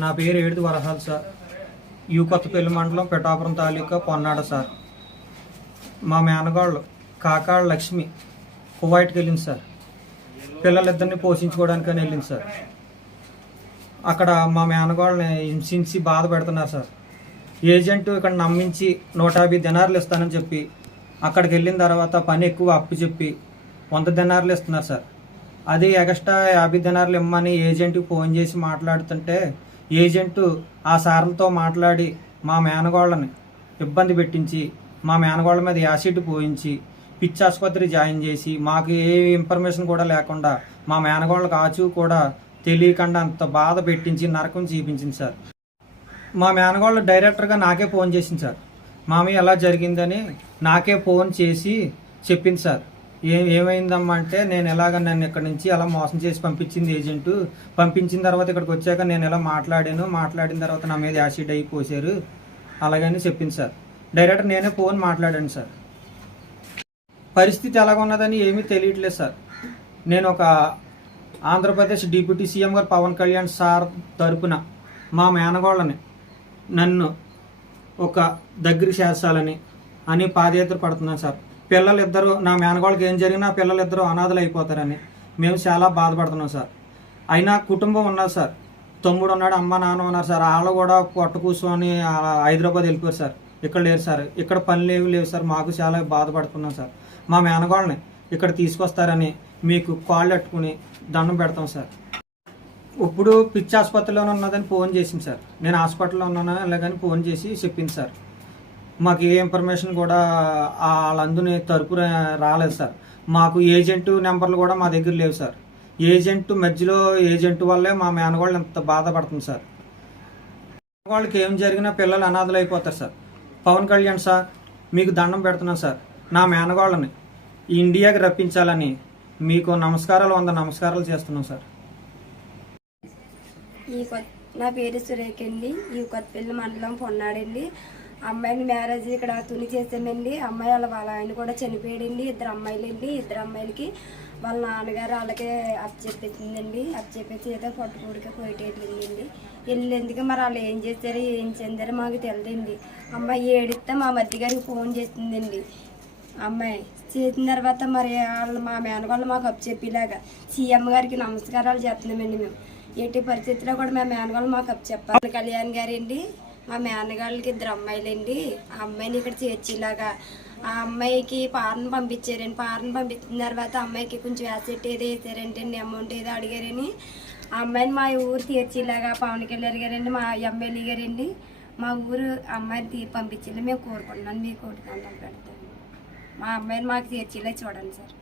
నా పేరు ఏడుది వరహాల్ సార్. కొత్తపల్లి మండలం పిఠాపురం తాలూకా పొన్నాడ సార్. మా మేనగాళ్ళు కాకాళ్ళ లక్ష్మి కువైట్కి వెళ్ళింది సార్. పిల్లలిద్దరిని పోషించుకోవడానికని వెళ్ళింది సార్. అక్కడ మా మేనగాళ్ళని హింసించి బాధ పెడుతున్నారు సార్. ఏజెంట్ ఇక్కడ నమ్మించి 150 దినార్లు ఇస్తానని చెప్పి అక్కడికి వెళ్ళిన తర్వాత పని ఎక్కువ అప్పు చెప్పి 100 దినార్లు ఇస్తున్నారు సార్. అది ఎక్స్ట్రా 50 దినార్లు ఇమ్మని ఏజెంట్కి ఫోన్ చేసి మాట్లాడుతుంటే ఏజెంటు ఆ సార్లతో మాట్లాడి మా మేనగోళ్ళని ఇబ్బంది పెట్టించి మా మేనగోళ్ళ మీద యాసిడ్ పోయించి పిచ్చి ఆసుపత్రి జాయిన్ చేసి మాకు ఏ ఇన్ఫర్మేషన్ కూడా లేకుండా మా మేనగోళ్ళకి ఆచూ కూడా తెలియకుండా అంత బాధ పెట్టించి నరకం చూపించింది సార్. మా మేనగోళ్ళు డైరెక్టర్గా నాకే ఫోన్ చేసింది సార్. మామీ ఎలా జరిగిందని నాకే ఫోన్ చేసి చెప్పింది సార్. ఏమైందమ్మా అంటే నన్ను ఇక్కడి నుంచి అలా మోసం చేసి పంపించింది ఏజెంటు. పంపించిన తర్వాత ఇక్కడికి వచ్చాక నేను ఎలా మాట్లాడిన తర్వాత నా మీద యాసిడ్ అయి పోసారు అలాగని చెప్పింది సార్. డైరెక్టర్ నేనే ఫోన్ మాట్లాడాను సార్. పరిస్థితి ఎలాగున్నదని ఏమీ తెలియట్లేదు సార్. నేను ఒక ఆంధ్రప్రదేశ్ డిప్యూటీ సీఎం గారు పవన్ కళ్యాణ్ సార్ తరపున మా మేనగోళ్ళని నన్ను ఒక దగ్గర చేర్చాలని అని పాదయాత్ర పడుతున్నాను సార్. పిల్లలిద్దరూ నా మేనగోళ్ళకి ఏం జరిగినా పిల్లలిద్దరూ అనాథలు అయిపోతారని మేము చాలా బాధపడుతున్నాం సార్. అయినా కుటుంబం ఉన్నారు సార్. తమ్ముడు ఉన్నాడు, అమ్మ నాన్న ఉన్నారు సార్. వాళ్ళు కూడా పొట్ట కూర్చొని హైదరాబాద్ వెళ్ళిపోయారు సార్. ఇక్కడ లేరు సార్. ఇక్కడ పనులు లేవు సార్. మాకు చాలా బాధపడుతున్నాం సార్. మా మేనగోళ్ళని ఇక్కడ తీసుకొస్తారని మీకు కాళ్ళు అట్టుకుని దండం పెడతాం సార్. ఇప్పుడు పిచ్చి ఆసుపత్రిలోనే ఉన్నదని ఫోన్ చేసింది సార్. నేను హాస్పిటల్లో ఉన్నాను అలాగని ఫోన్ చేసి చెప్పింది సార్. మాకు ఏ ఇన్ఫర్మేషన్ కూడా వాళ్ళందుని తరపు రాలేదు సార్. మాకు ఏజెంటు నెంబర్లు కూడా మా దగ్గర లేవు సార్. ఏజెంటు వల్లే మా మేనగోళ్ళు ఎంత బాధపడుతుంది సార్. వాళ్ళకి ఏం జరిగినా పిల్లలు అనాథలు అయిపోతారు సార్. పవన్ కళ్యాణ్ సార్ మీకు దండం పెడుతున్నాను సార్. నా మేనగోళ్ళని ఇండియాకి రప్పించాలని మీకు నమస్కారాలు చేస్తున్నాం సార్. నా పేరు సురేఖ అండి. కొత్తపల్లి మండలం పొన్నాడండి. అమ్మాయిని మ్యారేజ్ ఇక్కడ తుని చేసామండి. అమ్మాయి వాళ్ళ ఆయన కూడా చనిపోయాడండి. 2 అమ్మాయిలండి. 2 అమ్మాయిలకి వాళ్ళ నాన్నగారు వాళ్ళకే అప్పచెప్పేసిందండి. అప్పచెప్పేసి ఏదో పొట్టుకూడికి పోయేటట్లేదండి. వెళ్ళేందుకు మరి వాళ్ళు ఏం చేశారు ఏం చెందారో మాకు తెలియదండి. అమ్మాయి ఏడిస్తే మా మధ్య గారికి ఫోన్ చేసిందండి. అమ్మాయి చేసిన తర్వాత మరి మా మేనగాళ్ళు మాకు అప్పచెప్పేలాగా సీఎం గారికి నమస్కారాలు చేస్తున్నామండి. మేము ఎట్టి పరిస్థితిలో కూడా మా మేనగాళ్ళు మాకు అప్పచెప్పాలి. కళ్యాణ్ గారండి మా మేనగాళ్ళకి 2 అమ్మాయిలండి. ఆ అమ్మాయిని ఇక్కడ చేర్చేలాగా ఆ అమ్మాయికి పార్ను పంపించారండి. పార్ను పంపించిన తర్వాత అమ్మాయికి కొంచెం యాసెట్ ఏదో వేసారంటండి. అమౌంట్ ఏదో అడిగారని ఆ అమ్మాయిని మా ఊరు తీర్చేలాగా పవన్ కళ్యాణ్ గారండి మా ఎమ్మెల్యే గారండి మా ఊరు అమ్మాయిని పంపించేలా మేము కోరుకుంటున్నాను. మీ కోరిక పెడతాను. మా అమ్మాయిని మాకు తీర్చేలా చూడండి సార్.